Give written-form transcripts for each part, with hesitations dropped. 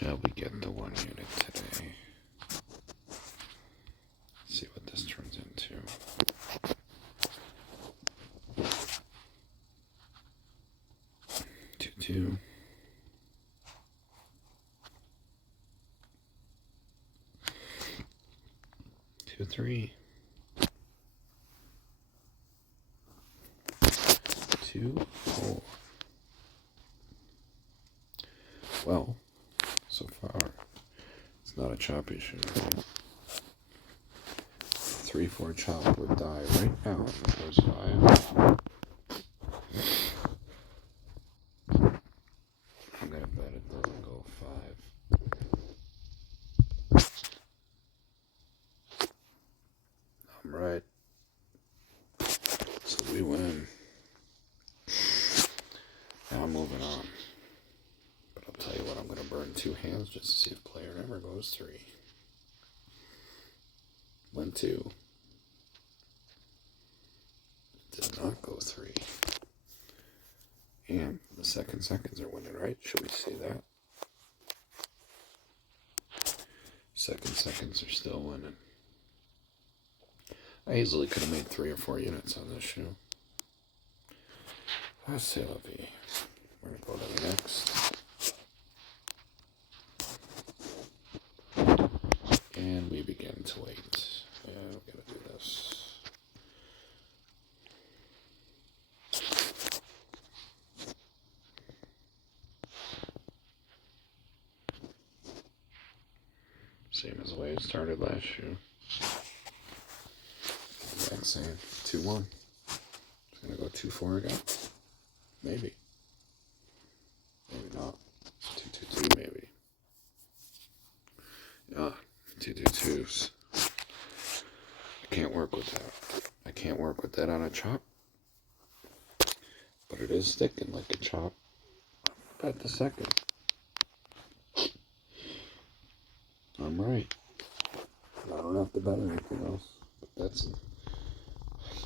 Shall we get the 1 unit today? See what this turns into. Two. 2, 3. 2, 4. Well, so far, it's not a chop issue, right? 3, 4 chop would die right now. There's 5. I'm gonna bet it doesn't go 5. I'm right. So we win. Now I'm moving on. But I'll tell you what, I'm going to burn 2 hands just to see if player number goes 3. 1, 2. Did not go 3. And the seconds are winning, right? Should we say that? Seconds are still winning. I easily could have made 3 or 4 units on this shoe. Let's say la vie. We're going to go to the next. And we begin to wait. Yeah, I'm going to do this. Same as the way it started last year. Exact same. 2, 1. It's going to go 2, 4 again. Maybe. Maybe not. 2, 2, 2, maybe. Yeah, 2, 2, 2s. I can't work with that. I can't work with that on a chop. But it is sticking like a chop. At the second. I'm right. I don't have to bet anything else. But that's,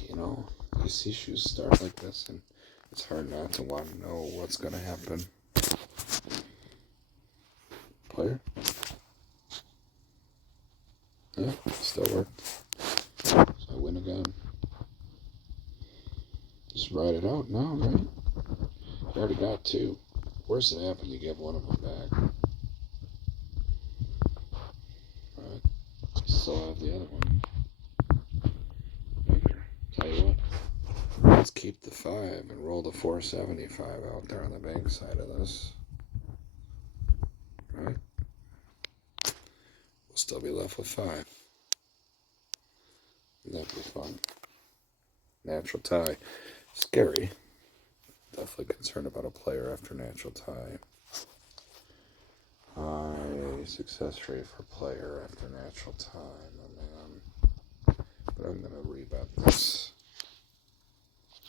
you see shoes start like this, and it's hard not to want to know what's going to happen. Player? Yeah, still worked. So I win again. Just ride it out now, right? You already got 2. Worst that happens, you get one of them back. Right? You still have the other one. Here, tell you what. Let's keep the 5 and roll the 475 out there on the bank side of this. Right? We'll still be left with 5. That'd be fun. Natural tie. Scary. Definitely concerned about a player after natural tie. High success rate for player after natural tie, my man. But I'm going to rebut this.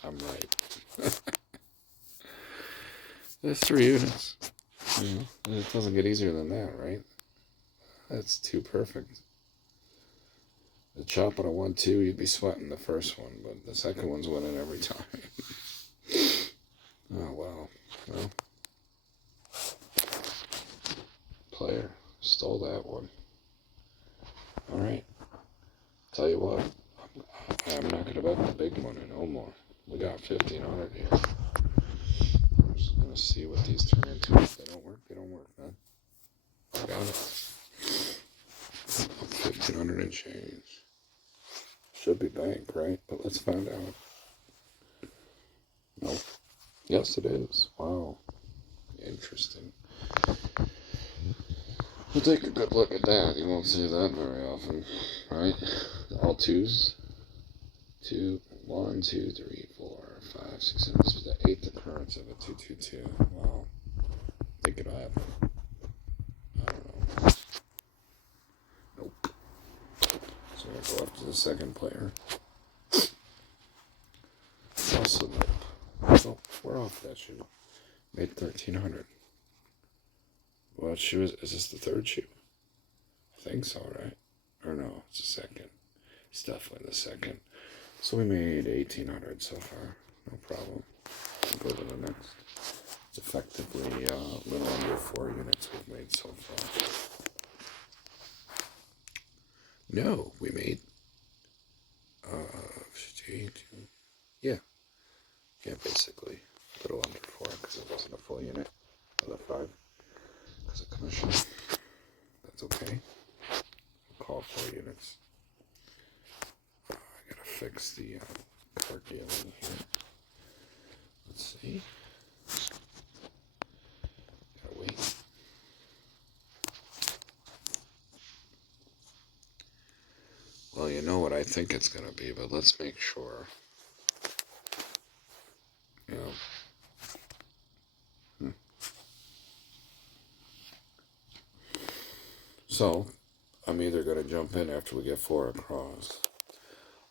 I'm right. There's 3 units. It doesn't get easier than that, right? That's too perfect. The chop on a 1, 2, you'd be sweating the first one, but the second one's winning every time. Oh, wow. Well, player stole that one. All right. Tell you what, I'm not going to bet the big money no more. We got 1,500 here. I'm just going to see what these turn into. If they don't work, they don't work, man. I got it. 1,500 and change. Should be bank, right? But let's find out. Nope. Yes, it is. Wow. Interesting. We'll take a good look at that. You won't see that very often, right? All 2s. 2, 1, 2, 3, 4, 5, 6, 7. This was the 8th occurrence of a 2, 2, 2. Wow. Think it'll happen. I don't know. Nope. So we'll go up to the second player. Also, nope. So we're off that shoe. Made 1,300. What shoe is this? The 3rd shoe? I think so, right? Or no, it's the 2nd. It's definitely the 2nd. So we made 1,800 so far. No problem. We'll go to the next. It's effectively a little under 4 units we've made so far. No, we made, yeah, basically a little under 4 because it wasn't a full unit of the 5 because of commission. That's okay. We'll call 4 units. I gotta fix the card dealing here. Let's see. Gotta wait. Well, you know what I think it's gonna be, but let's make sure. Yeah. So, I'm either going to jump in after we get 4 across,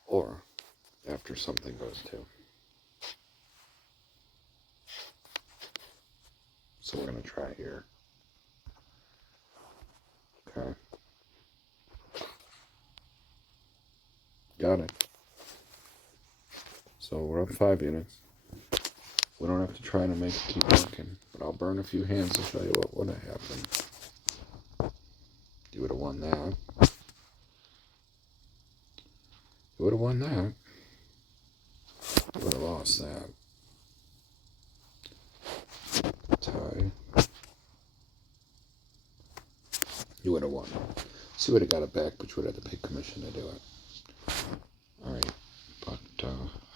or after something goes 2. So we're going to try here. Okay. Got it. So we're up 5 units. We don't have to try to make it keep working, but I'll burn a few hands to show you what would have happened. You would have won that. You would have won that. You would have lost that. Tie. You would have won. So you would have got it back, but you would have had to pay commission to do it. Alright. But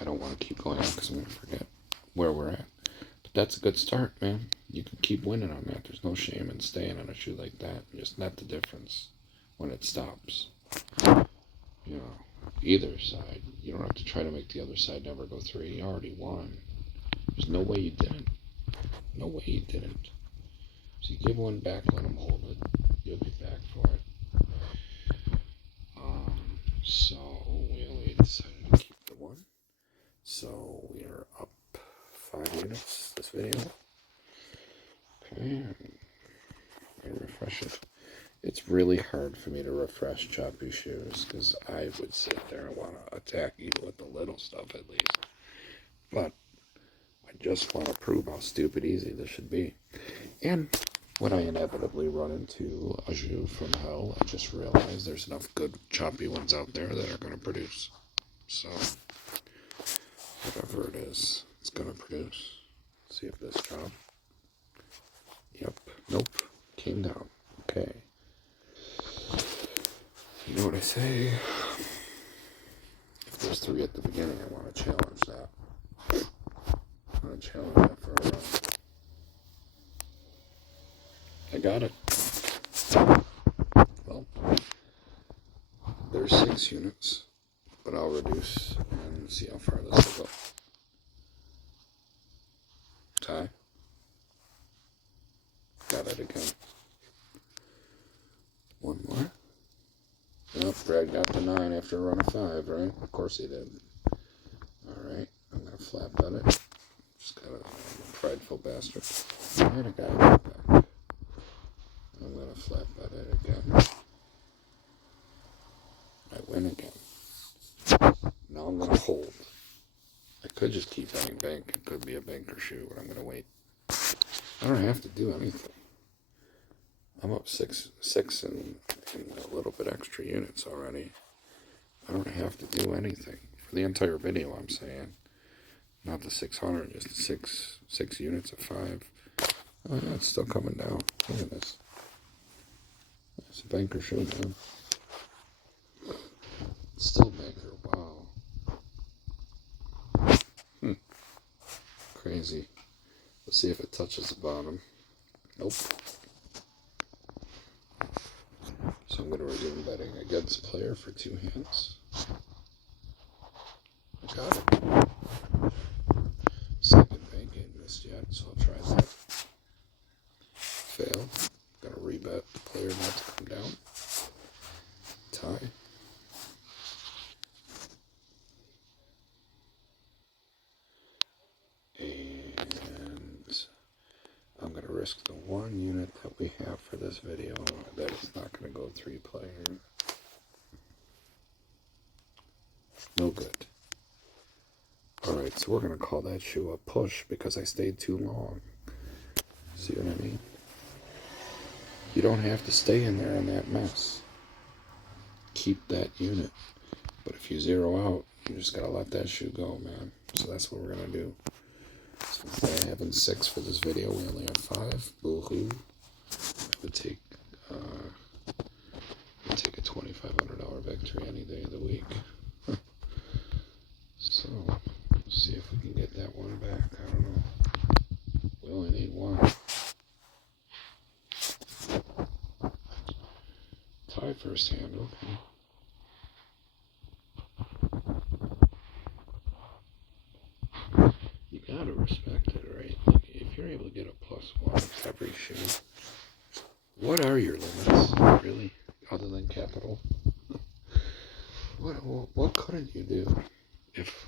I don't want to keep going on because I'm going to forget where we're at. But that's a good start, man. You can keep winning on that. There's no shame in staying on a shoe like that. Just net the difference when it stops. You know, either side. You don't have to try to make the other side never go 3. You already won. There's no way you didn't. No way you didn't. So you give one back, let them hold it. You'll be back for it. So we only decided to keep the 1. So we are up 5 units this video. Okay. I refresh it. It's really hard for me to refresh Choppy Shoes because I would sit there and want to attack you with the little stuff at least. But I just want to prove how stupid easy this should be. And when I inevitably run into a shoe from hell, I just realize there's enough good choppy ones out there that are going to produce. So, whatever it is, it's going to produce. Let's see if this dropped. Yep. Nope. Came down. Okay. You know what I say? If there's 3 at the beginning, I want to challenge that. I want to challenge that for a run. I got it. Well, there's 6 units, but I'll reduce and see how far this will go. Tie. Got it again. 1 more. Yep, Brad got to 9 after a run of 5, right? Of course he did. Alright, I'm going to flat bet it. Just got a prideful bastard. Alright, I got it back. I'm going to flat bet it again. I win again. Now I'm going to hold. I could just keep betting bank. It could be a banker shoe, but I'm going to wait. I don't have to do anything. I'm up 6 and a little bit extra units already. I don't have to do anything. For the entire video, I'm saying. Not the 600, just the 6 units of 5. Oh, yeah, it's still coming down. Look at this. It's a banker shoe, man. It's still banker. Wow. Crazy. Let's see if it touches the bottom. Nope. So I'm going to resume betting against player for 2 hands. I got it. Second bank ain't missed yet, so I'll try that. Fail. Going to rebet the player not to come down. Tie. And I'm going to risk the 1 unit that we have for this video that is not going to go 3 player. No good. Alright, so we're going to call that shoe a push because I stayed too long. See what I mean? You don't have to stay in there in that mess. Keep that unit. But if you zero out, you just gotta let that shoe go, man. So that's what we're gonna do. So instead of having 6 for this video, we only have 5. Boo-hoo. That would take a $2,500 victory any day of the week. So let's see if we can get that one back. I don't know. We only need 1. Tie first hand, okay. You gotta respect it, right? Like, if you're able to get a +1 every shoe, what are your limits, really, other than capital? What couldn't you do if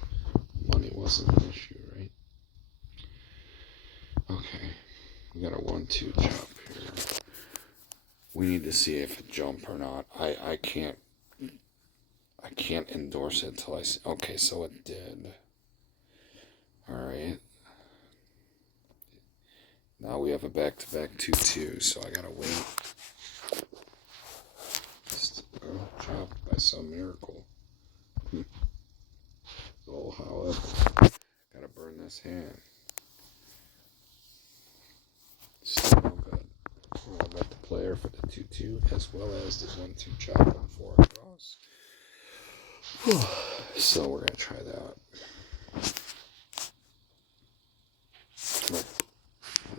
money wasn't an issue, right? Okay, we got a 1-2 chop here. We need to see if it jump or not. I can't endorse it till I see. Okay, so it did. All right. Now we have a back-to-back 2-2, so I gotta wait. Chop by some miracle. Oh, however, gotta burn this hand. Still no good. I got the player for the 2-2 as well as the 1-2 chop on 4 across. So we're gonna try that.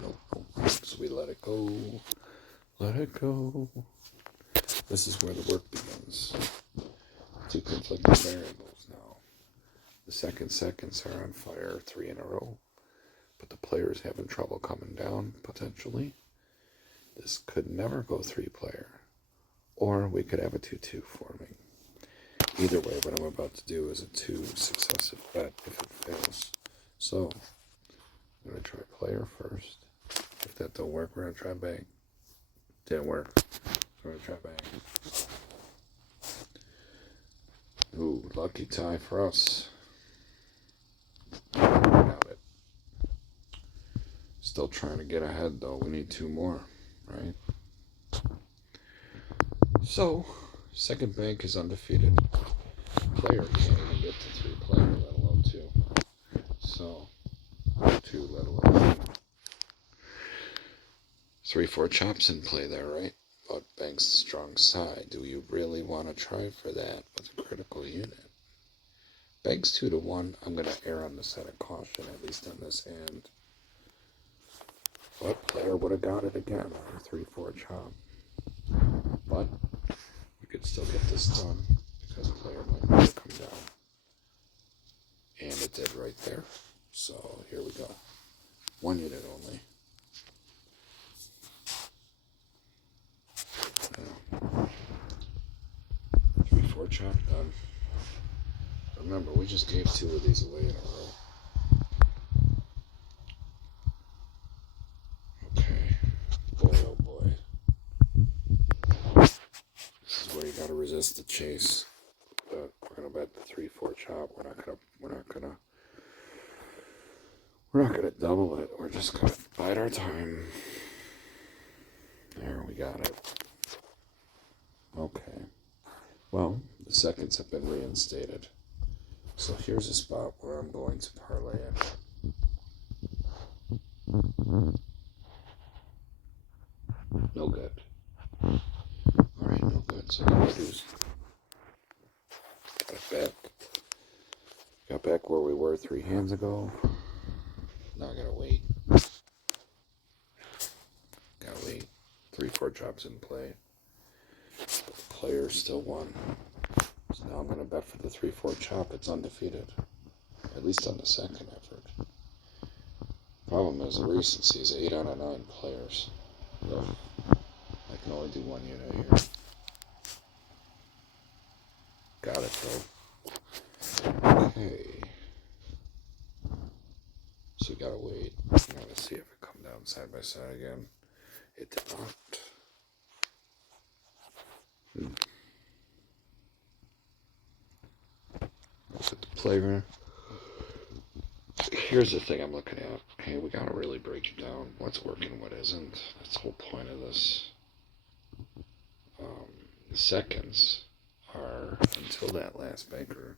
Nope. So we let it go. Let it go. This is where the work begins. 2 conflicting variables now. The seconds are on fire 3 in a row. But the player's having trouble coming down, potentially. This could never go 3-player. Or we could have a 2-2 forming. Either way, what I'm about to do is a 2 successive bet if it fails. So, I'm going to try player first. If that don't work, we're going to try bang. Didn't work. So we're going to try bang. Ooh, lucky tie for us. Got it. Still trying to get ahead, though. We need 2 more, right? So, second bank is undefeated. Player can't even get to 3-player, let alone 2. So, 2, let alone 3-4 chops in play there, right? But bank's the strong side. Do you really want to try for that with a critical unit? Bank's 2-1. I'm going to err on the side of caution, at least on this hand. But player would have got it again on a 3-4 chop. But you could still get this done because player might never come down. And it did right there. So here we go. 1 unit only. 3-4 chop done. Remember, we just gave 2 of these away in a row. Okay. Boy, oh boy. This is where you gotta resist the chase. But we're gonna bet the 3-4 chop. We're not gonna double it. We're just gonna bide our time. There, we got it. Okay. Well, the seconds have been reinstated. So here's a spot where I'm going to parlay it. No good. Alright, no good. So what do is got back where we were 3 hands ago. Now I gotta wait. Gotta wait. 3-4 chops in play. But the player still won. So now I'm gonna bet for the 3-4 chop. It's undefeated. At least on the second effort. Problem is the recency is 8 out of 9 players. So I can only do 1 unit here. Got it though. Okay. So we gotta wait. I'm gonna see if it come down side by side again. It did not. Look at the player. Here's the thing I'm looking at. Okay, we gotta really break it down. What's working, what isn't. That's the whole point of this. The seconds are, until that last banker,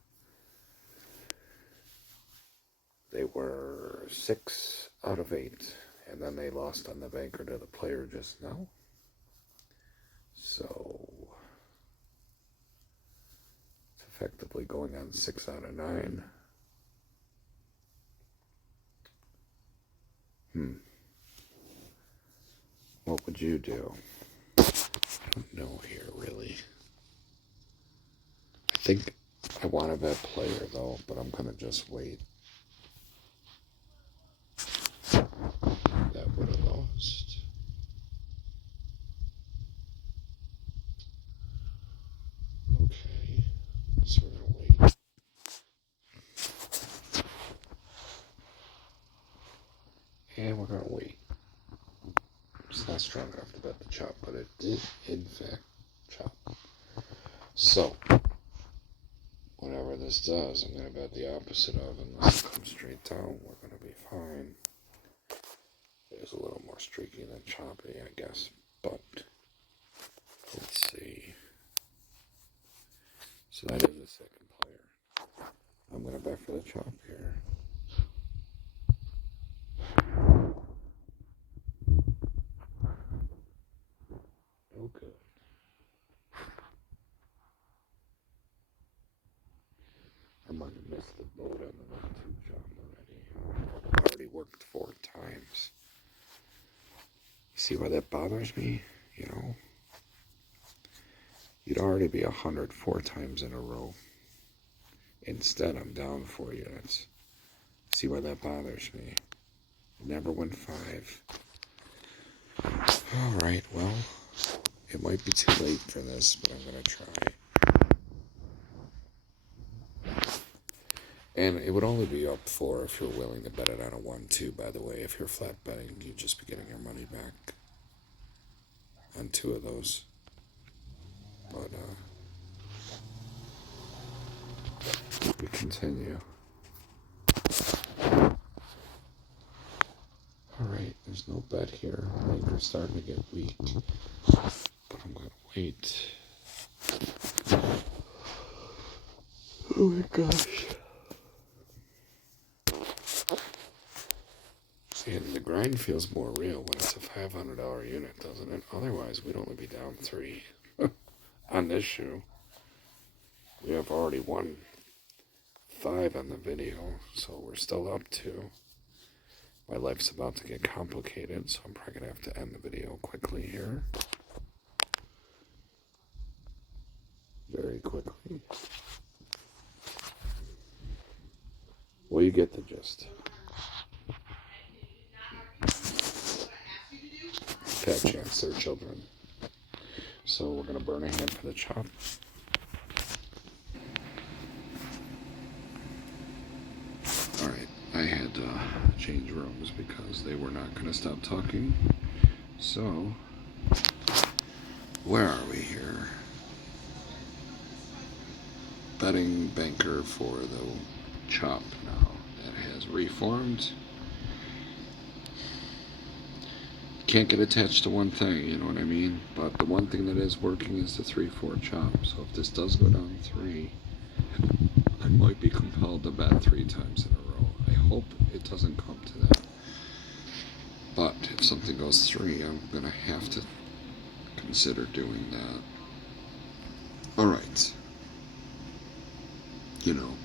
they were 6 out of 8. And then they lost on the banker to the player just now. So it's effectively going on 6 out of 9. What would you do? I don't know here, really. I think I want to bet player, though, but I'm going to just wait. That would have lost. Okay, so we're going to wait. And we're going to wait. It's not strong enough to bet the chop, but it did, in fact, chop. So, whatever this does, I'm going to bet the opposite of, unless it comes straight down, we're going to be fine. It's a little more streaky than choppy, I guess, but let's see. So that is the second player. I'm going to bet for the chop here. Oh, good. I might have missed the boat on the 2 chop already. Already worked 4 times. See why that bothers me? You know? You'd already be 104 times in a row. Instead, I'm down 4 units. See why that bothers me? Never went 5. Alright, well, it might be too late for this, but I'm going to try. And it would only be up 4 if you're willing to bet it on a 1-2, by the way. If you're flat betting, you'd just be getting your money back on 2 of those. But, we continue. Alright, there's no bet here. Anchor's starting to get weak. But I'm going to wait. Oh my gosh. And the grind feels more real when it's a $500 unit, doesn't it? Otherwise, we'd only be down 3 on this shoe. We have already won 5 on the video, so we're still up 2. My life's about to get complicated, so I'm probably going to have to end the video quickly here. Very quickly. Well, you get the gist. Fat chance they're children. So we're going to burn a hand for the chop. Alright, I had to change rooms because they were not going to stop talking. So, where are we here? Betting banker for the chop now. That has reformed. Can't get attached to one thing, you know what I mean? But the one thing that is working is the 3-4 chop. So if this does go down 3, I might be compelled to bet 3 times in a row. I hope it doesn't come to that. But if something goes 3, I'm going to have to consider doing that. Alright. You know,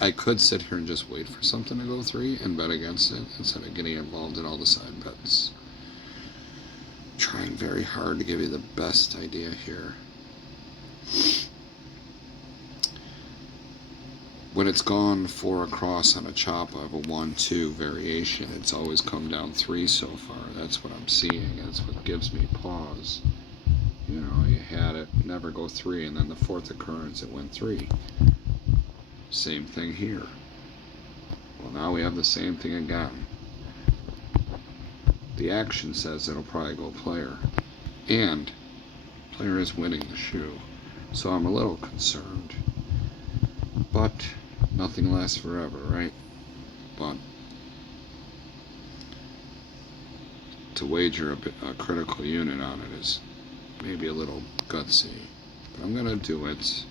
I could sit here and just wait for something to go 3 and bet against it instead of getting involved in all the side bets. Trying very hard to give you the best idea here. When it's gone 4 across on a chop of a 1-2 variation, it's always come down 3 so far. That's what I'm seeing. That's what gives me pause. You know, you had it never go 3, and then the 4th occurrence it went 3. Same thing here. Well, now we have the same thing again. The action says it'll probably go player. And player is winning the shoe. So I'm a little concerned. But nothing lasts forever, right? But to wager a critical unit on it is maybe a little gutsy. But I'm going to do it.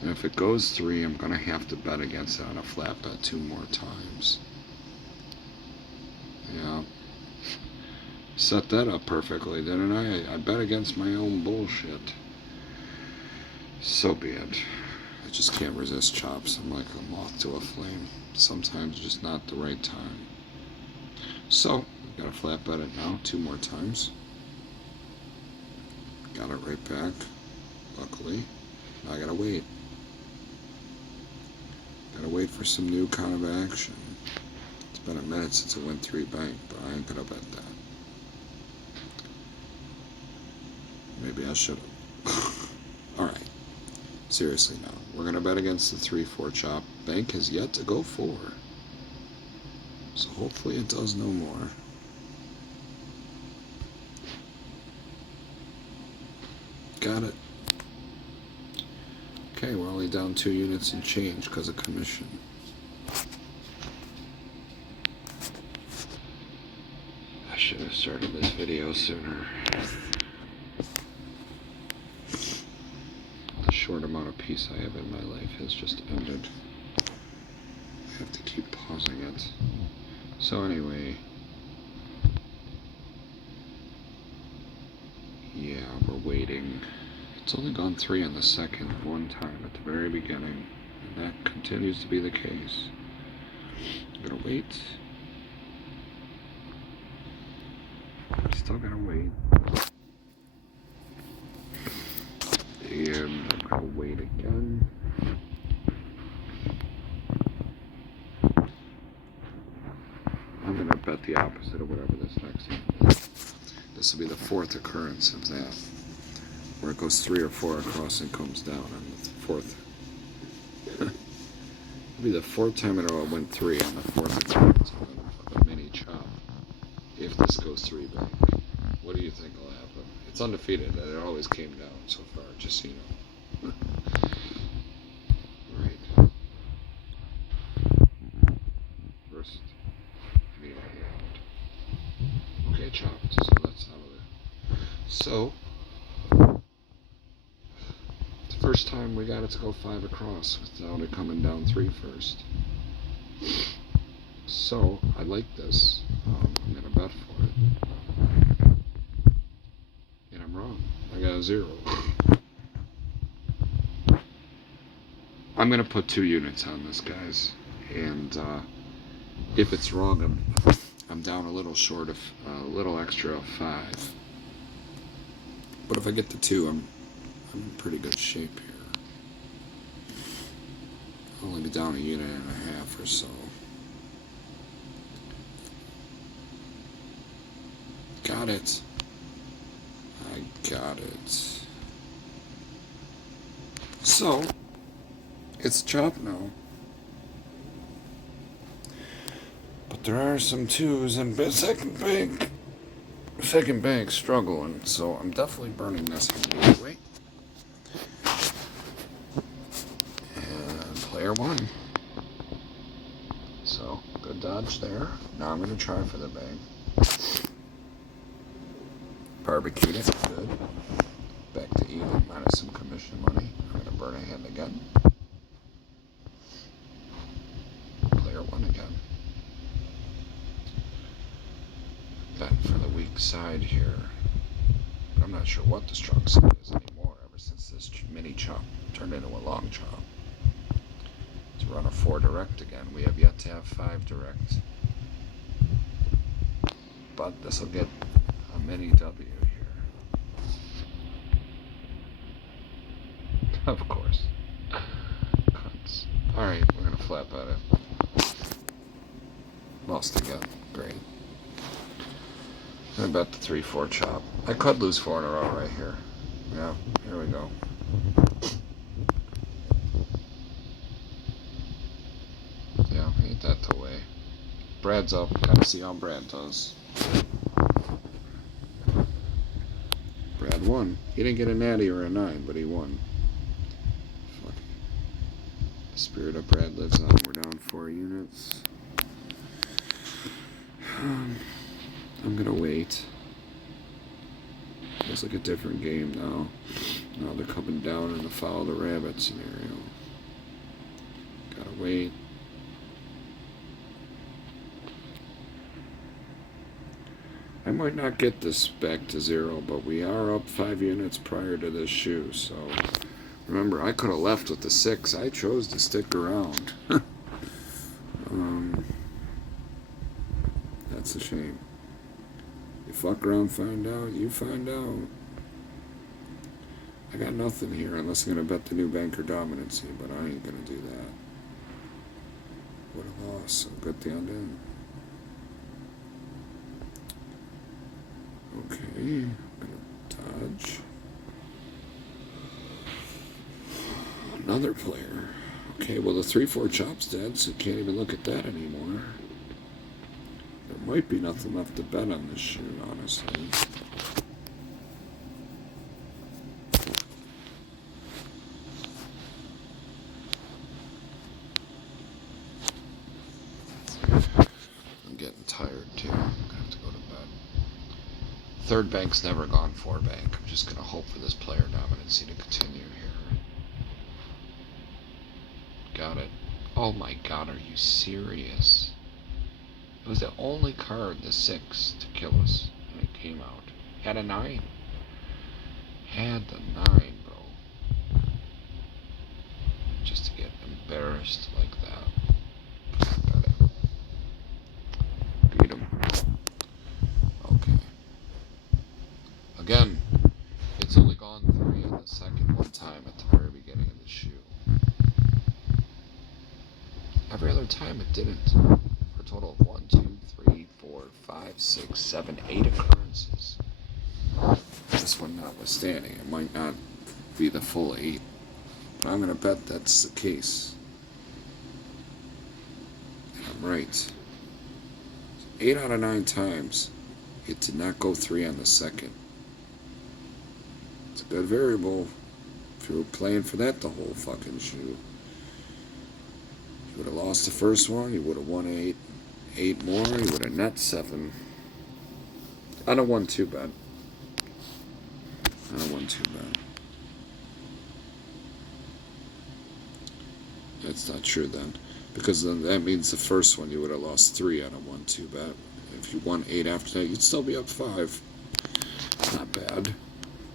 And if it goes 3, I'm going to have to bet against it on a flat bet 2 more times. Yeah. Set that up perfectly, didn't I? I bet against my own bullshit. So be it. I just can't resist chops. I'm like a moth to a flame. Sometimes just not the right time. So, got a flat bet it now 2 more times. Got it right back, luckily. Now I gotta wait. Gotta wait for some new kind of action. It's been a minute since it went 3 bank, but I ain't gonna bet that. Maybe I should've. Alright. Seriously now. We're gonna bet against the 3-4 chop. Bank has yet to go 4. So hopefully it does no more. Got it. Okay, we're only down 2 units and change because of commission. I should have started this video sooner. The short amount of peace I have in my life has just ended. I have to keep pausing it. So anyway, yeah, we're waiting. It's only gone 3 on the second, 1 time at the very beginning, and that continues to be the case. I'm gonna wait. Still gonna wait. And I'm gonna wait again. I'm gonna bet the opposite of whatever this next one is. This will be the 4th occurrence of that, where it goes 3 or 4 across and comes down on the 4th. It'll be the 4th time in a row it went 3 on the 4th occurrence of a mini chop. If this goes 3 bank, what do you think will happen? It's undefeated, and it always came down so far, just so you know. Right. First, I need a hand. Okay, chopped, so that's out of it. So, the first time we got it to go 5 across without it coming down 3 first. So, I like this. I'm going to bet for it. And I'm wrong. I got a 0. I'm going to put 2 units on this, guys. And if it's wrong, I'm down a little short of a little extra of 5. But if I get the 2, I'm in pretty good shape here. I'll only be down a unit and a half or so. Got it. I got it. So, it's chop now. But there are some 2s and second bank struggling, so I'm definitely burning this anyway. And player 1. So, good dodge there. Now I'm going to try for the bank. Barbecued it, good. Back to even, minus some commission money. I'm going to burn a hand again. Player 1 again. Bet for the weak side here. But I'm not sure what the strong side is anymore ever since this mini chop turned into a long chop. To run a 4 direct again. We have yet to have 5 direct. But this will get a mini W here. Of course. Cunts. Alright, we're gonna flat bet it. Lost again. Great. I'm gonna bet the 3-4 chop. I could lose 4 in a row right here. Yeah, here we go. Yeah, ain't that the way. Brad's up. Gotta see how Brad does. Brad won. He didn't get a natty or a 9, but he won. Fuck. The spirit of Brad lives on. We're down 4 units. I'm gonna wait. Looks like a different game now. Now they're coming down in the follow the rabbit scenario. Gotta wait. I might not get this back to 0, but we are up 5 units prior to this shoe, so remember, I could have left with the 6. I chose to stick around. That's a shame. You fuck around, find out, you find out. I got nothing here unless I'm going to bet the new banker dominancy, but I ain't going to do that. What a loss. So good thing I didn't. Okay, I'm going to dodge. Another player. Okay, well the 3-4 chop's dead, so can't even look at that anymore. There might be nothing left to bet on this shoot, honestly. I'm getting tired too. I'm gonna have to go to bed. Third bank's never gone 4 bank. I'm just gonna hope for this player dominancy to continue here. Got it. Oh my god, are you serious? It was the only card, the 6, to kill us, and it came out. Had a 9. Had the 9, bro. Just to get embarrassed like that. Got it. Beat him. Okay. Again, it's only gone 3 on the second one time at the very beginning of the shoe. Every other time it didn't. For a total of 1, 2, 3, 4, 5, 6, 7, 8 occurrences. This one notwithstanding, it might not be the full 8. But I'm going to bet that's the case. And I'm right. 8 out of 9 times, it did not go 3 on the second. It's a good variable if you were playing for that the whole fucking shoe. You would have lost the first one, you would have won 8 more, you would have net 7. I don't want 2 bet. I don't want 2 bet. That's not true then. Because then that means the first one you would have lost 3 out of 1 2 bet. If you won 8 after that, you'd still be up 5. Not bad.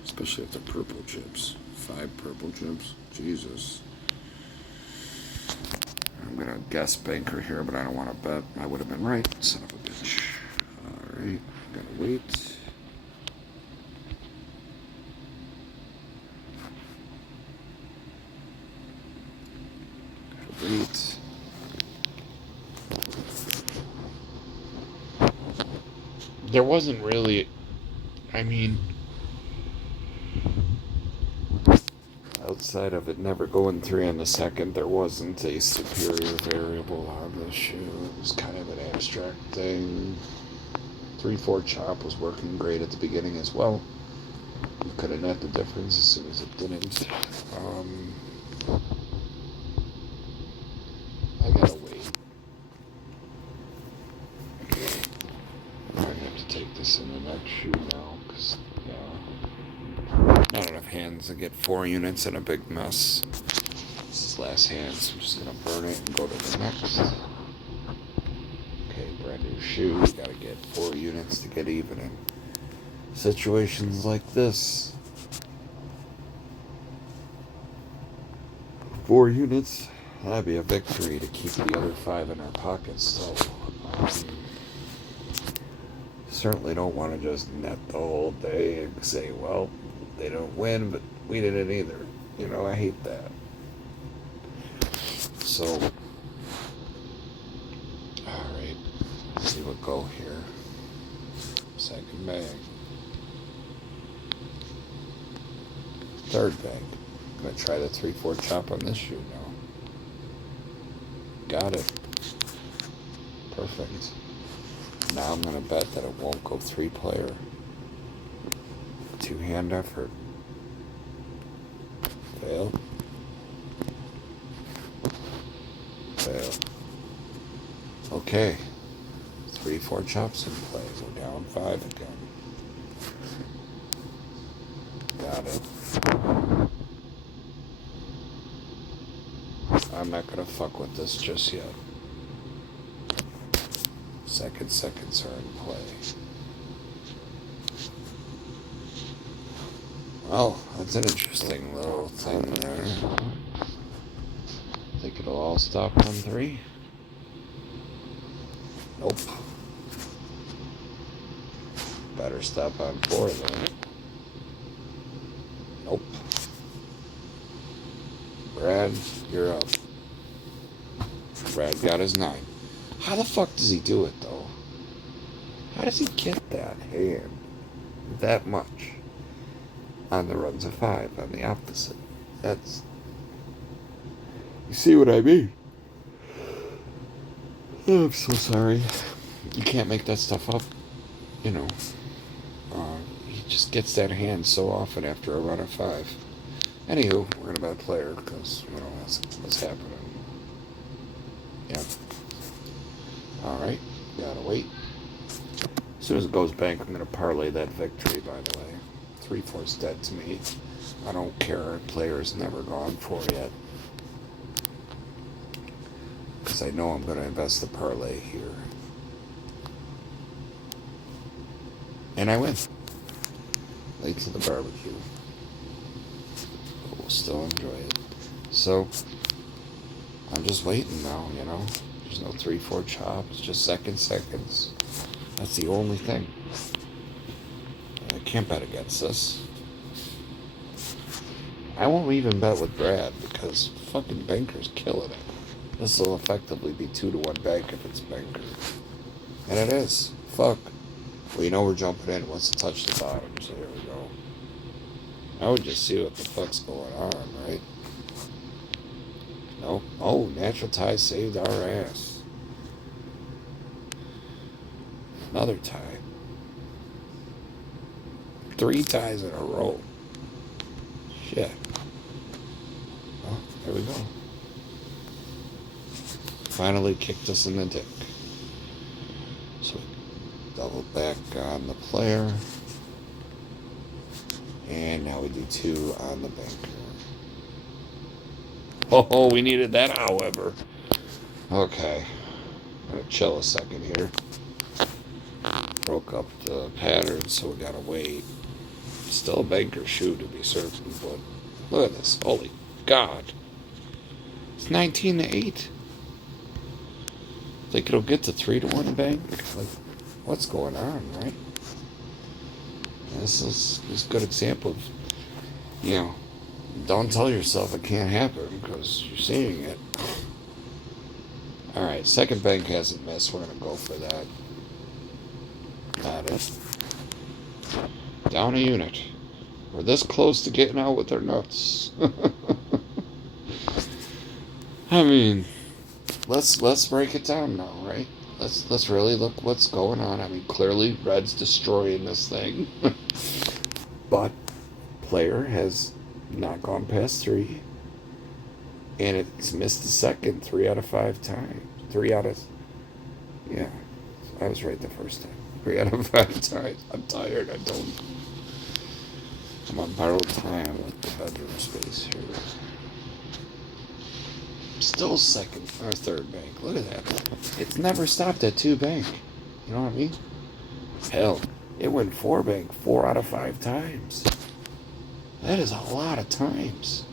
Especially with the purple chips. 5 purple chips. Jesus. I'm gonna guess banker here, but I don't want to bet. I would have been right. Son of a bitch. Alright. Gotta wait. Gotta wait. There wasn't really, I mean, outside of it never going 3 on the second, there wasn't a superior variable on the shoe. It was kind of an abstract thing. 3-4 chop was working great at the beginning as well. You could have net the difference as soon as it didn't. I gotta wait. I might have to take this in the next shoe now, because, yeah, not enough hands to get 4 units in a big mess. This is last hand, so I'm just gonna burn it and go to the next. Okay, brand new shoe. You gotta get 4 units to get even in situations like this. 4 units, that'd be a victory to keep the other 5 in our pockets. So, certainly don't want to just net the whole day and say, well, they don't win, but we didn't either. You know, I hate that. So, alright, let's see what go here. Second bag. Third bag. I'm going to try the 3-4 chop on this shoe now. Got it. Perfect. Now I'm going to bet that it won't go 3-player. 2-hand effort. Fail. Fail. Okay. 3 3-4 chops in play. We're down 5 again. Got it. I'm not gonna fuck with this just yet. Seconds are in play. Well, that's an interesting little thing there. Think it'll all stop on 3? Nope. Better stop on 4 then. Nope. Brad, you're up. Brad got his 9. How the fuck does he do it though? How does he get that hand that much on the runs of 5 on the opposite? That's... You see what I mean? Oh, I'm so sorry. You can't make that stuff up. You know. He just gets that hand so often after a run of 5. Anywho, we're in a bad player because we don't know what's happening. Yeah. Alright. Gotta wait. As soon as it goes bank, I'm going to parlay that victory, by the way. 3-4's dead to me. I don't care. Player's never gone 4 yet. Because I know I'm going to invest the parlay here. And I win. Late to the barbecue. But we'll still enjoy it. So, I'm just waiting now, you know. There's no 3-4 chop. It's just seconds. That's the only thing. I can't bet against this. I won't even bet with Brad because fucking Banker's killing it. This will effectively be 2-1 bank if it's Banker. And it is. Fuck. Well, you know we're jumping in. Wants to touch the bottom, so here we go. I would just see what the fuck's going on, right? No. Oh, natural tie saved our ass. Another tie. 3 ties in a row. Shit. Well, there we go. Finally kicked us in the dick. So double back on the player. And now we do 2 on the banker. Oh, we needed that, however. Okay. I'm gonna chill a second here. Broke up the pattern, so we gotta wait. Still a banker shoe to be certain, but look at this. Holy God. It's 19-8. Think it'll get to 3-1 bank? Like, what's going on, right? This is a good example of, you know, don't tell yourself it can't happen because you're seeing it. Alright, second bank hasn't missed. We're going to go for that. Got it. Down a unit. We're this close to getting out with our nuts. I mean, let's break it down now, right? Let's really look what's going on. I mean, clearly Red's destroying this thing. But player has not gone past 3. And it's missed the second 3 out of 5 times. 3 out of... Yeah, I was right the first time. 3 out of 5 times. I'm tired. I'm on borrowed time with the bedroom space here. Still second or third bank. Look at that. It's never stopped at 2 bank. You know what I mean? Hell, it went 4 bank 4 out of 5 times. That is a lot of times.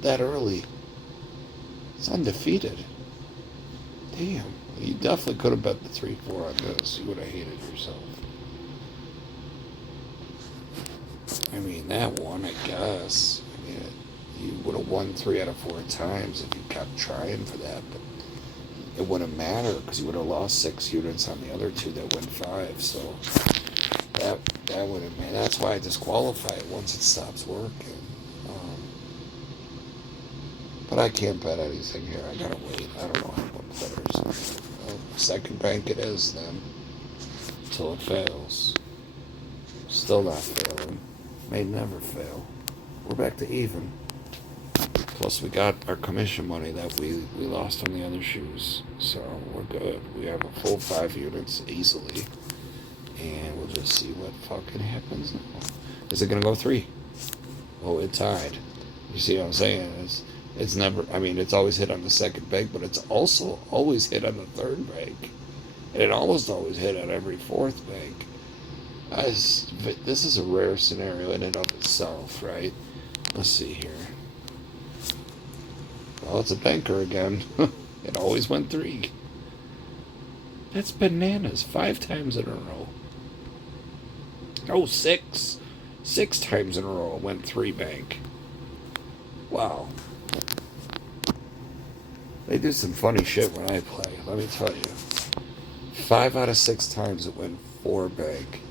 That early. It's undefeated. Damn. You definitely could have bet the 3-4 on this. You would have hated yourself. I mean, that one, I guess. I mean, you would have won 3 out of 4 times if you kept trying for that, but it wouldn't matter because you would have lost 6 units on the other 2 that went 5. So that wouldn't matter. That's why I disqualify it once it stops working. But I can't bet anything here. I gotta wait. I don't know how one players. Second bank it is then, until it fails. Still not failing. May never fail. We're back to even. Plus, we got our commission money that we lost on the other shoes. So, we're good. We have a full 5 units easily. And we'll just see what fucking happens now. Is it going to go 3? Oh, it tied. You see what I'm saying? It's never, I mean, it's always hit on the second bank, but it's also always hit on the third bank. And it almost always hit on every fourth bank. This is a rare scenario in and of itself, right? Let's see here. Well, it's a banker again. It always went 3. That's bananas. 5 times in a row. Oh, 6. 6 times in a row it went 3 bank. Wow. They do some funny shit when I play, let me tell you. 5 out of 6 times it went 4 bank.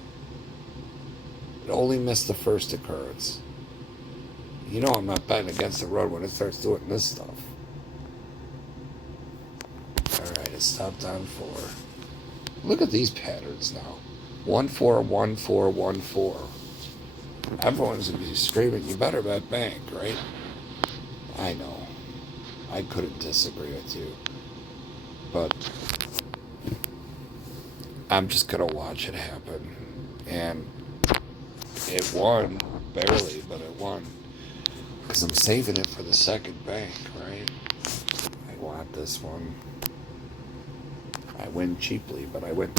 It only missed the first occurrence. You know I'm not betting against the run when it starts doing this stuff. Alright, it stopped on 4. Look at these patterns now. 1 4 1 4 1 4. Everyone's gonna be screaming, you better bet bank, right? I know. I couldn't disagree with you. But I'm just gonna watch it happen. And it won, barely, but it won. Because I'm saving it for the second bank, right? I want this one. I win cheaply, but I win.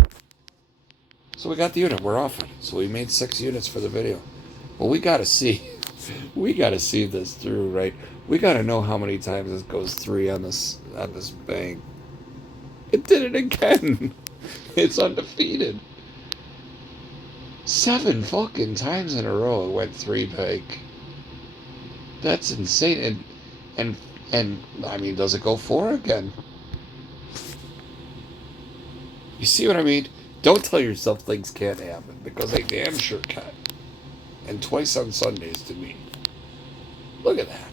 So we got the unit, we're off it. So we made 6 units for the video. Well, we gotta see. We gotta see this through, right? We gotta know how many times this goes 3 on this bank. It did it again. It's undefeated. 7 fucking times in a row it went 3 bank. That's insane. And I mean, does it go 4 again? You see what I mean? Don't tell yourself things can't happen, because they damn sure can. And twice on Sundays to me. Look at that.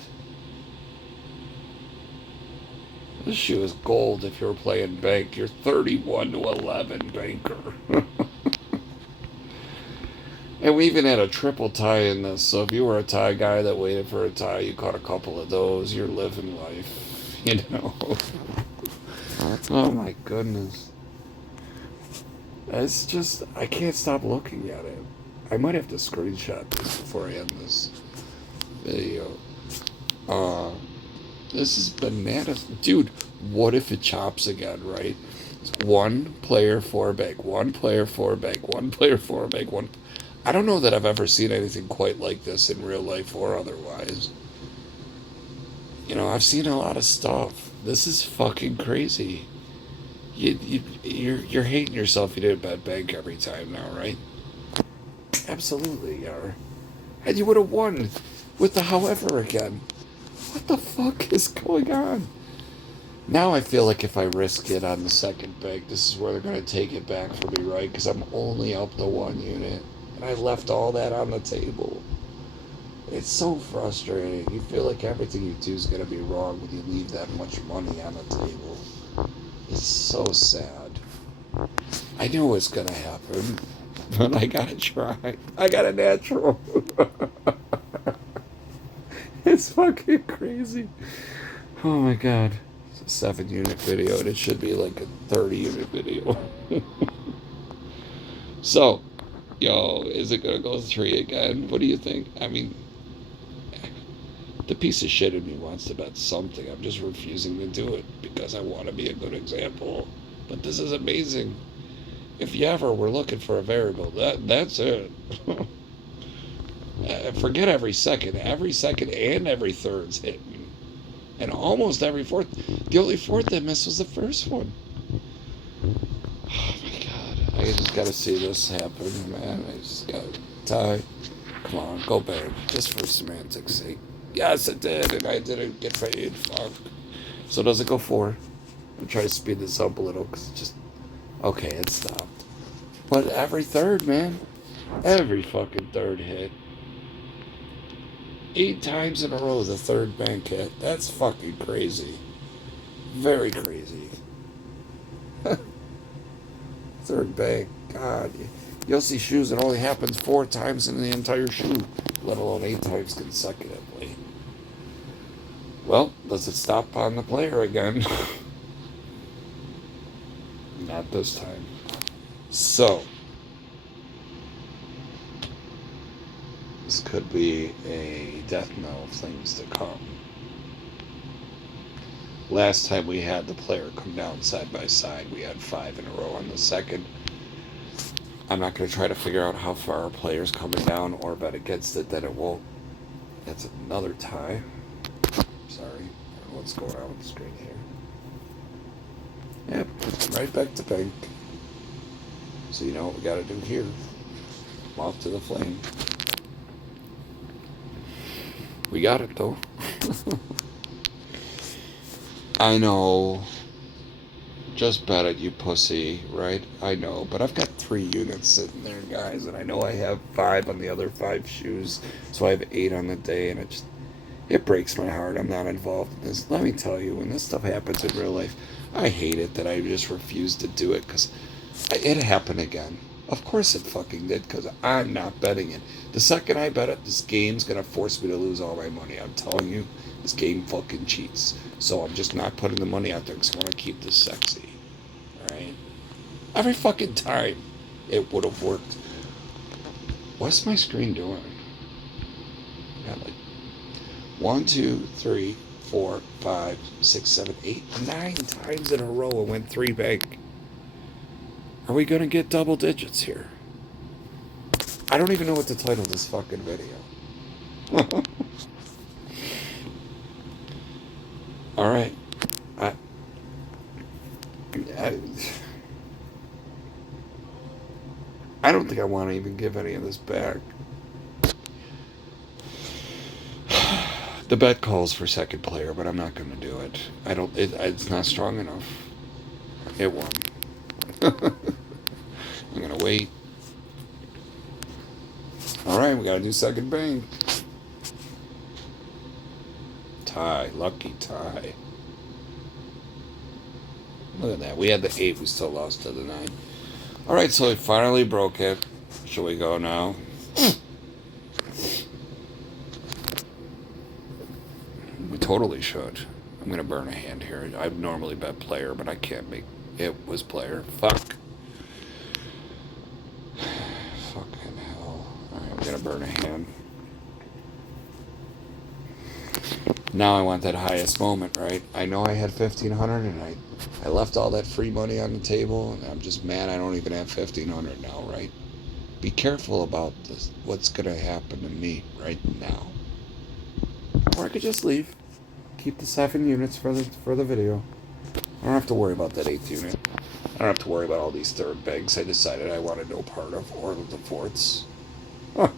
This shoe is gold if you're playing bank. You're 31-11 banker. And we even had a triple tie in this. So if you were a tie guy that waited for a tie, you caught a couple of those. You're living life, you know. Oh my goodness. It's just, I can't stop looking at it. I might have to screenshot this before I end this video. This is bananas. Dude, what if it chops again, right? It's 1 player, 4 bank, 1 player, 4 bank, 1 player, 4 bank, 1. I don't know that I've ever seen anything quite like this in real life or otherwise. You know, I've seen a lot of stuff. This is fucking crazy. You're hating yourself you didn't bet bank every time now, right? Absolutely, you are. And you would have won with the however again. What the fuck is going on? Now I feel like if I risk it on the second bank, this is where they're going to take it back for me, right? Because I'm only up to 1 unit. And I left all that on the table. It's so frustrating. You feel like everything you do is going to be wrong when you leave that much money on the table. It's so sad. I know it's going to happen. But I gotta try. I got a natural. It's fucking crazy. Oh my god. It's a 7-unit video, and it should be like a 30-unit video. So, yo, is it gonna go 3 again? What do you think? I mean, the piece of shit in me wants to bet something. I'm just refusing to do it because I want to be a good example. But this is amazing. If you ever were looking for a variable, that's it. Forget every second and every third's hitting. And almost every fourth. The only fourth that missed was the first one. Oh my god. I just gotta see this happen, man. I just gotta tie. Come on, go bang. Just for semantics' sake. Yes, it did, and I didn't get paid. Fuck. So does it go 4? I'm trying to speed this up a little, because it just... Okay, it stopped. But every third, man. Every fucking third hit. 8 times in a row the third bank hit. That's fucking crazy. Very crazy. Third bank. God. You'll see shoes that only happens 4 times in the entire shoe, let alone 8 times consecutively. Well, does it stop on the player again? Not this time. So, this could be a death knell of things to come. Last time we had the player come down side by side, we had 5 in a row on the second. I'm not going to try to figure out how far our player's coming down or bet against it, that it won't. That's another tie. Sorry, I don't know what's going on with the screen here. Yep, right back to bank. So you know what we got to do here. Off to the flame. We got it though. I know. Just bet it, you pussy, right? I know, but I've got 3 units sitting there, guys, and I know I have 5 on the other 5 shoes, so I have 8 on the day, and it breaks my heart. I'm not involved in this. Let me tell you, when this stuff happens in real life, I hate it that I just refuse to do it, because it happened again. Of course it fucking did, because I'm not betting it. The second I bet it, this game's going to force me to lose all my money. I'm telling you, this game fucking cheats. So I'm just not putting the money out there because I want to keep this sexy. Alright? Every fucking time it would have worked. What's my screen doing? I got like 1, 2, 3, 4, 5, 6, 7, 8, 9 times in a row and went 3 bank. Are we gonna get double digits here? I don't even know what to title this fucking video. Alright. I don't think I want to even give any of this back. The bet calls for second player, but I'm not going to do it. I don't. It's not strong enough. It won. I'm going to wait. Alright, we got to do second bank. Tie. Lucky tie. Look at that. We had the 8. We still lost to the 9. Alright, so we finally broke it. Shall we go now? We totally should. I'm going to burn a hand here. I normally bet player, but I can't make... It was player. Fuck. Fucking hell. Alright, I'm going to burn a hand. Now I want that highest moment, right? I know I had 1,500 and I left all that free money on the table, and I'm just mad I don't even have 1,500 now, right? Be careful about this, what's going to happen to me right now. Or I could just leave. Keep the 7 units for the video. I don't have to worry about that 8th unit. I don't have to worry about all these 3rd banks I decided I wanted no part of, or the 4ths. Huh.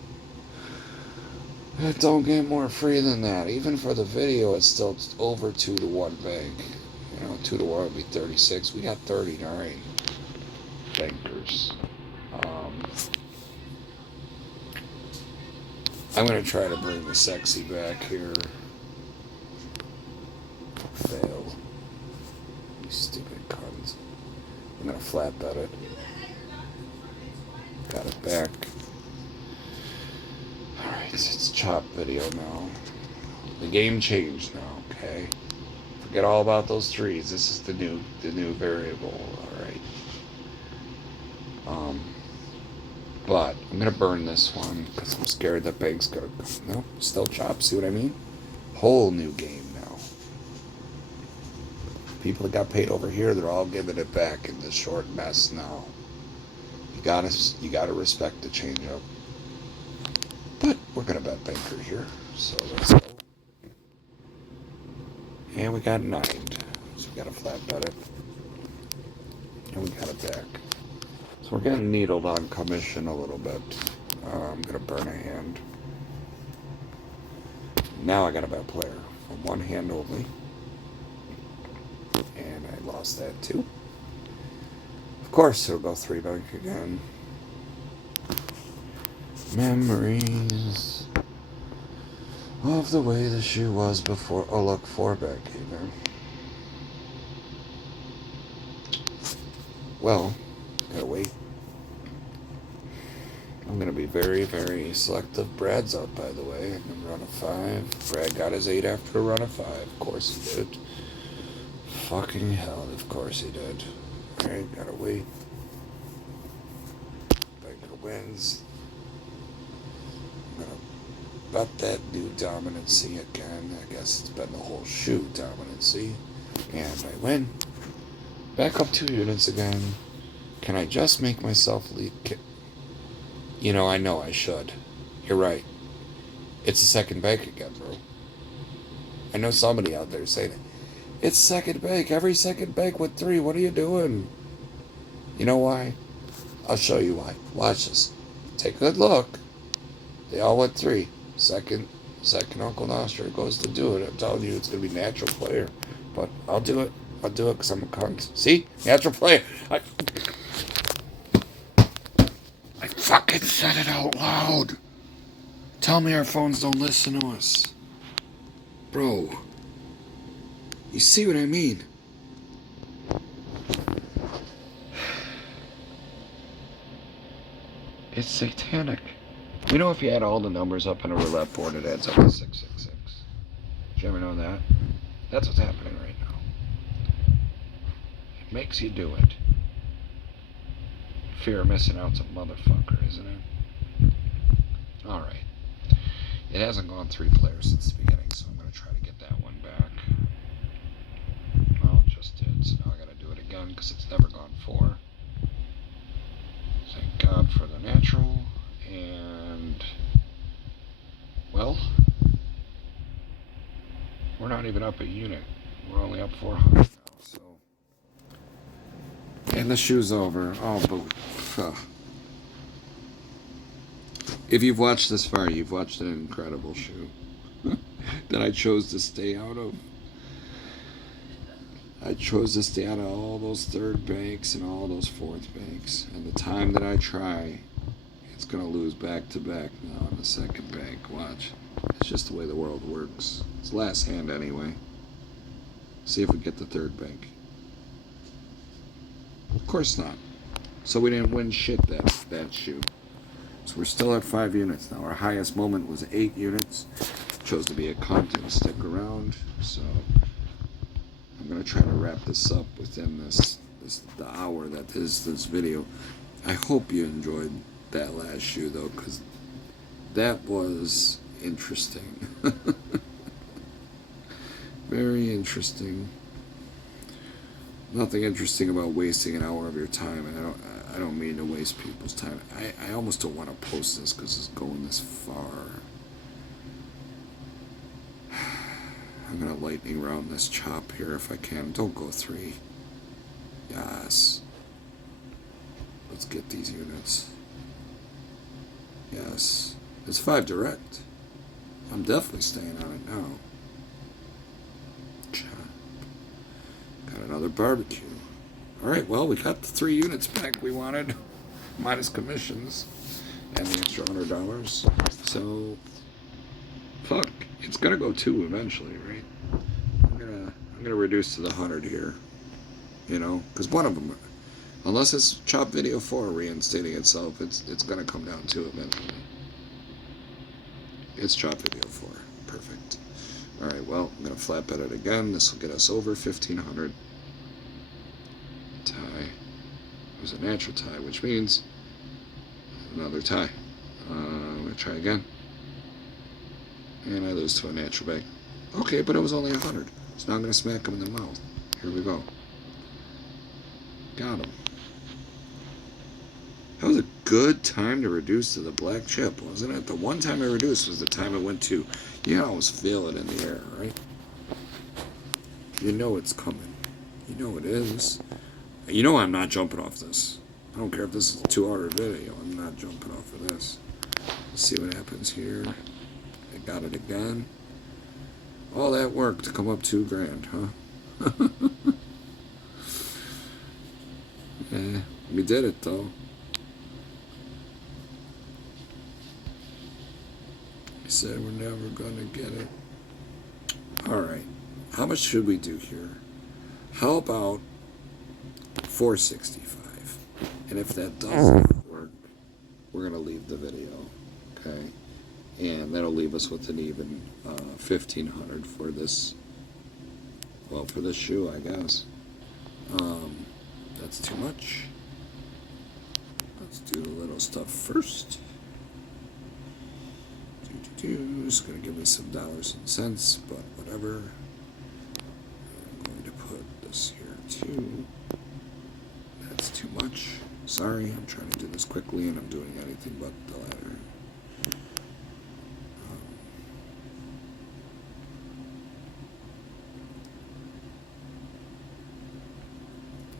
It don't get more free than that. Even for the video, it's still over 2 to 1 bank. You know, 2 to 1 would be 36. We got 39 bankers. I'm going to try to bring the sexy back here. Fail. You stupid cunts. I'm going to flat bet it. Got it back. Alright, it's chop video now. The game changed now, okay? Forget all about those 3s. This is the new variable, alright? But I'm gonna burn this one because I'm scared that bank's gonna come. No, still chop, see what I mean? Whole new game now. People that got paid over here, they're all giving it back in this short mess now. You gotta respect the change up. But we're gonna bet banker here, so let's go. And we got 9, so we got a flat bet it. And we got it back. So we're getting needled on commission a little bit. I'm gonna burn a hand. Now I got a bet player from 1 hand only. And I lost that too. Of course it'll go 3 bank again. Memories of the way the shoe was before. Oh look, 4 bank even. Well, gotta wait. I'm going to be very, very selective. Brad's up, by the way, in the run of 5. Brad got his 8 after a run of 5. Of course he did. Fucking hell, of course he did. Alright, gotta wait. Banker wins. I'm going to bet that new dominancy again. I guess it's been the whole shoe dominancy. And I win. Back up 2 units again. Can I just make myself lead? You know I should. You're right. It's a second bank again, bro. I know somebody out there saying it. It's second bank. Every second bank with 3. What are you doing? You know why? I'll show you why. Watch this. Take a good look. They all went 3. Second Uncle Nostra goes to do it. I'm telling you, it's going to be natural player. But I'll do it. I'll do it because I'm a cunt. See? Natural player. I fucking said it out loud. Tell me our phones don't listen to us. Bro. You see what I mean? It's satanic. You know, if you add all the numbers up on a roulette board, it adds up to 666. Did you ever know that? That's what's happening right now. It makes you do it. Fear of missing out's a motherfucker, isn't it? Alright. It hasn't gone 3 players since the beginning, so I'm going to try to get that one back. Well, it just did, so now I got to do it again because it's never gone 4. Thank God for the natural. And, well, we're not even up a unit. We're only up 400 now, so. And the shoe's over. Oh, but if you've watched this far, you've watched an incredible shoe that I chose to stay out of. I chose to stay out of all those third banks and all those fourth banks. And the time that I try, it's going to lose back to back now in the second bank. Watch. It's just the way the world works. It's last hand anyway. See if we get the third bank. Of course not. So we didn't win shit that shoe. So we're still at 5 units now. Our highest moment was 8 units. Chose to be a cunt and stick around. So I'm gonna try to wrap this up within the hour that is this video. I hope you enjoyed that last shoe though, because that was interesting. Very interesting. Nothing interesting about wasting an hour of your time, and I don't mean to waste people's time. I almost don't want to post this because it's going this far. I'm gonna lightning round this chop here if I can. Don't go 3. Yes. Let's get these units. Yes. It's 5 direct. I'm definitely staying on it now. Chop. Got another barbecue. Alright, well, we got the 3 units back we wanted. Minus commissions. And the extra $100. So, fuck. It's gonna go 2 eventually, right? I'm gonna reduce to the 100 here. You know? Because one of them, unless it's Chop Video 4 reinstating itself, it's gonna come down to eventually. It's Chop Video 4. Perfect. Alright, well, I'm gonna flat bet it again. This will get us over 1,500. Tie. It was a natural tie, which means another tie. I'm gonna try again. And I lose to a natural bank. Okay, but it was only 100. So now I'm gonna smack him in the mouth. Here we go. Got him. That was a good time to reduce to the black chip, wasn't it? The one time I reduced was the time it went to. You always feel it in the air, right? You know it's coming. You know it is. You know I'm not jumping off this. I don't care if this is a 2-hour video. I'm not jumping off of this. Let's see what happens here. I got it again. All that work to come up $2,000, huh? Yeah, we did it though. We said we're never gonna get it. Alright, how much should we do here? How about 465? And if that doesn't work, we're gonna leave the video, okay? And that'll leave us with an even 1,500 for this. Well, for this shoe, I guess. That's too much. Let's do the little stuff first. It's gonna give me some dollars and cents, but whatever. I'm going to put this here too. That's too much. Sorry, I'm trying to do this quickly and I'm doing anything but the latter.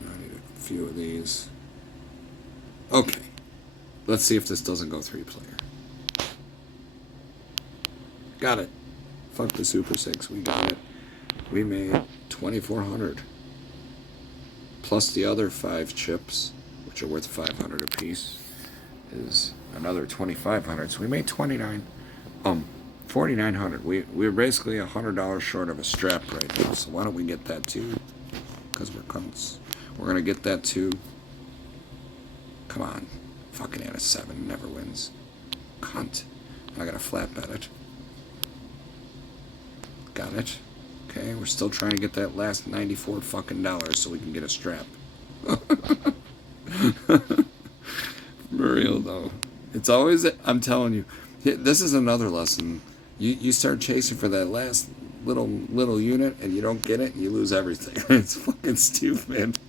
I need a few of these. Okay. Let's see if this doesn't go 3-player. Got it. Fuck the Super 6. We got it. We made 2,400. Plus the other 5 chips, which are worth 500 apiece, is another 2,500. So we made 4,900. We're basically $100 short of a strap right now. So why don't we get that too? Because we're cunts. We're gonna get that too. Come on. Fucking at a 7 never wins. Cunt. I gotta flat bet it. Got it. Okay, we're still trying to get that last 94 fucking dollars so we can get a strap. For real though. It's always, I'm telling you, this is another lesson. You start chasing for that last little unit and you don't get it, you lose everything. It's fucking stupid.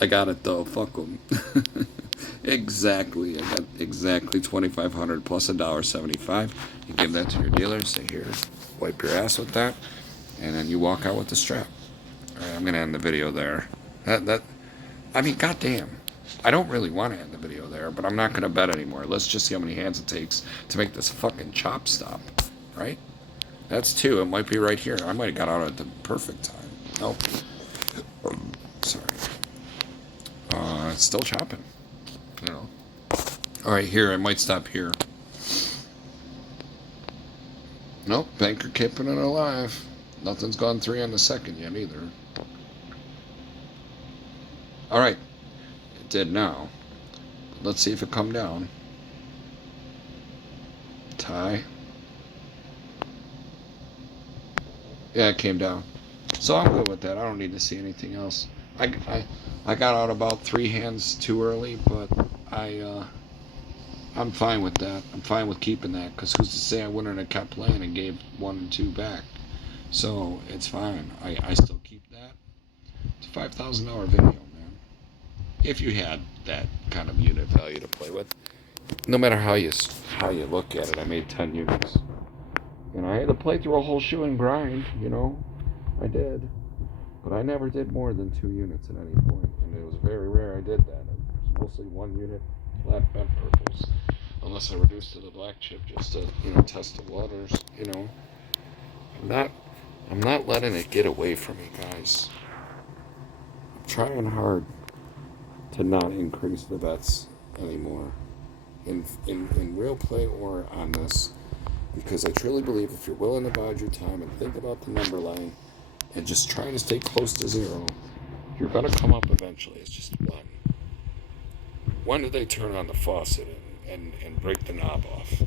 I got it though, fuck them. Exactly, I got exactly 2,500 plus $1.75. You give that to your dealer, say here, wipe your ass with that, and then you walk out with the strap. All right, I'm gonna end the video there. I mean, goddamn, I don't really want to end the video there, but I'm not gonna bet anymore. Let's just see how many hands it takes to make this fucking chop stop, right? That's 2. It might be right here. I might have got out at the perfect time. Nope. Sorry. It's still chopping. You know. All right, here I might stop here. Nope, banker keeping it alive. Nothing's gone 3 on the second yet either. All right, it did now. Let's see if it come down. Tie. Yeah, it came down. So I'm good with that. I don't need to see anything else. I got out about 3 hands too early, but I'm fine with that. I'm fine with keeping that, because who's to say I wouldn't have kept playing and gave 1 and 2 back. So it's fine. I still keep that. It's a $5,000 video, man. If you had that kind of unit value to play with, no matter how you look at it, I made 10 units. And I had to play through a whole shoe and grind, you know. I did. But I never did more than 2 units at any point, and it was very rare I did that. It was mostly 1 unit flat bent purples, unless I reduced to the black chip just to, test the waters. I'm not letting it get away from me, guys. I'm trying hard to not increase the bets anymore in real play or on this, because I truly believe if you're willing to bide your time and think about the number line and just trying to stay close to 0, you're going to come up eventually. It's just when do they turn on the faucet and break the knob off?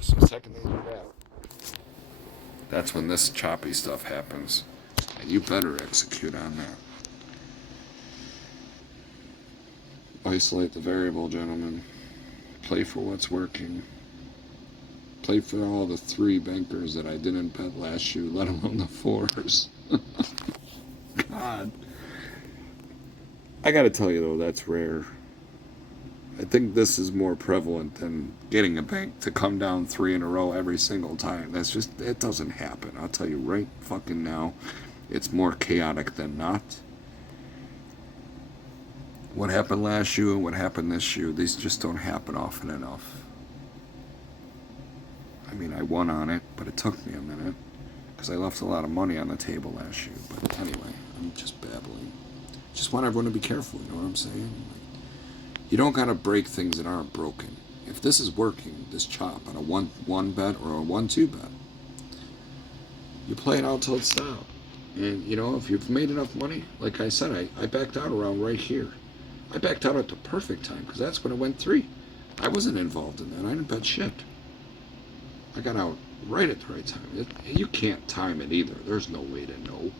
So the second they do that, that's when this choppy stuff happens, and you better execute on that. Isolate the variable, gentlemen. Play for what's working. Play for all the 3 bankers that I didn't bet last shoe, let alone the 4s. God. I gotta tell you though, that's rare. I think this is more prevalent than getting a bank to come down 3 in a row every single time. It doesn't happen. I'll tell you right fucking now, it's more chaotic than not. What happened last shoe and what happened this shoe, these just don't happen often enough. I mean, I won on it, but it took me a minute, because I left a lot of money on the table last shoe. But anyway, I'm just babbling. Just want everyone to be careful, you know what I'm saying? You don't gotta break things that aren't broken. If this is working, this chop on a 1-1 bet or a 1-2 bet, you play it out till it stops. And if you've made enough money, like I said, I backed out around right here. I backed out at the perfect time because that's when it went 3. I wasn't involved in that. I didn't bet shit. I got out right at the right time. You can't time it either. There's no way to know.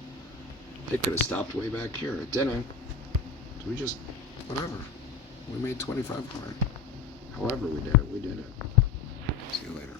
They could have stopped way back here. It didn't. So we just, whatever. We made 25 for it. However we did it, we did it. See you later.